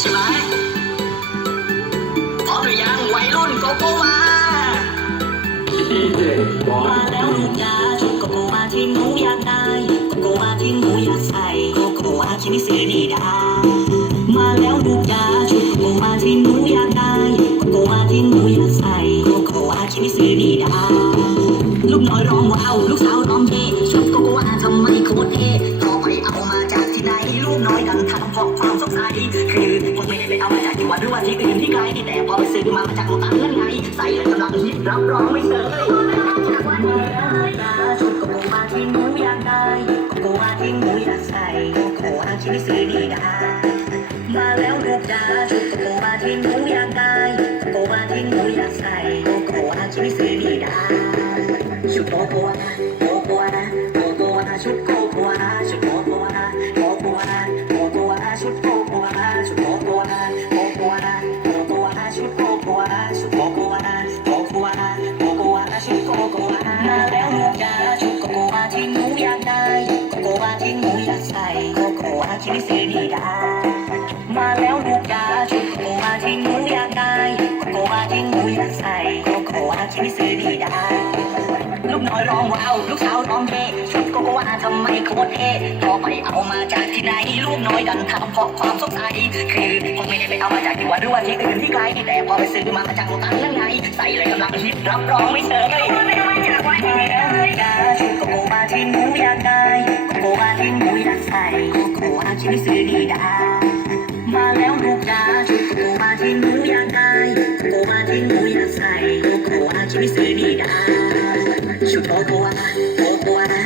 ใช่ไหมพร้อมหรือยังวัยรุ่นโกโกวามาแล้วลูกยาชุดโกโกวาที่หนูอยากได้โกโกวาที่หนูอยากใส่โกโกวาที่ไม่ซื้อดีดามาแล้วลูกยาชุดโกโกวาที่หนูอยากได้โกโกวาที่หนูอยากใส่โกโกวาที่ไม่ซื้อดีดา มาจากที่วัดหรือว่าที่อื่นที่ไกลแต่พอไปซื้อมามาจากโลตัสนั่นไง ใส่เลยกำลังฮิตรับรองไม่เซยชุดโกโกวาที่หนูอยากได้โกโกวาที่หนูอยากใส่โกโกอาที่ไม่ซื้อดีได้ โกโกวาชุดโกโกวามาแล้วลูกจ้าชุดโกโกวาที่หนูอยากได้โกโกวาที่หนูอยากใส่โกโกวาที่ไม่ซื้อดีดามาแล้วลูกจ้าชุดโกโกวาที่หนูอยากได้โกโกวาที่หนูอยากใส่โกโกวาที่ไม่ซื้อดีดาลูกน้อยร้องว้าวลูกสาวร้องเฮชุดโกโกวาทำไมโคตรเท่ต่อไปเอามาจากที่ไหนลูกน้อยดันทำเพราะความสงสัยคือคงไม่ได้ไปเอามาจากที่วัดหรือว่าที่อื่นที่ไกลแต่พอไปซื้อมาจากโลตัสนั่นไงใส่ เลยกคิดรับรองไม่เซยไม่ได้มาจากวัดนี้เลยนะชุดโกโกวาที่หนูอยากได้โกโกวาที่หนูอยากใส่โกโกวาที่ไม่ซื้อดีดามาแล้วลูกจ้าชุดโกโกวาที่หนูอยากได้โกโกวาที่หนูอยากใส่โกโกวาที่ไม่ซื้อดีดาชุดโกโกวาโกโกวา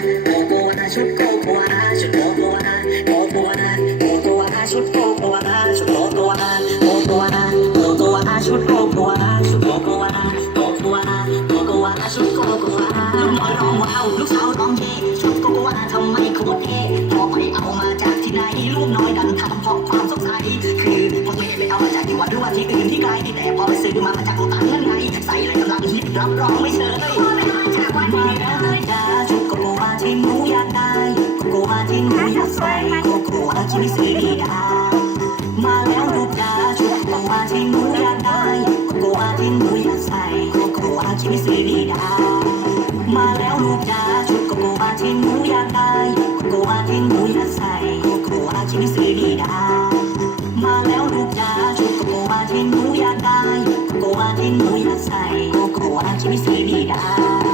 อยดันทำเพราะความสงสัยคือคงไม่ได้ไปเอามาจากที่วัดหรือว่าที่อื่นที่ไกลแต่พอไปซื้อมาจากโลตัสนั่นไงใส่เลยกำลังฮิตรับรองไม่เซยจากวันนี้เลยจ้าชุดโกโกวาที่หนูอยากได้โกโกวาที่หนูอยากใส่โกโกวาที่ไม่ซื้อดีดามาแล้วลูกจ้าชุดโกโกวาที่หนูอยากได้โกโกวาที่หนูอยากใส่โกโกวาที่ไม่ซื้อดีดามาแล้วลูกจ้าชุดโกโกวาที่หนูอยากได้โกโกวาที่หนูอยากใส่ โกโกวาที่ไม่ซื้อดีดามาแล้วลูกจ้าชุดโกโกวาที่หนูอยากได้โกโกวาที่หนูอยากใส่โกโกวาชิงซื้อดีดา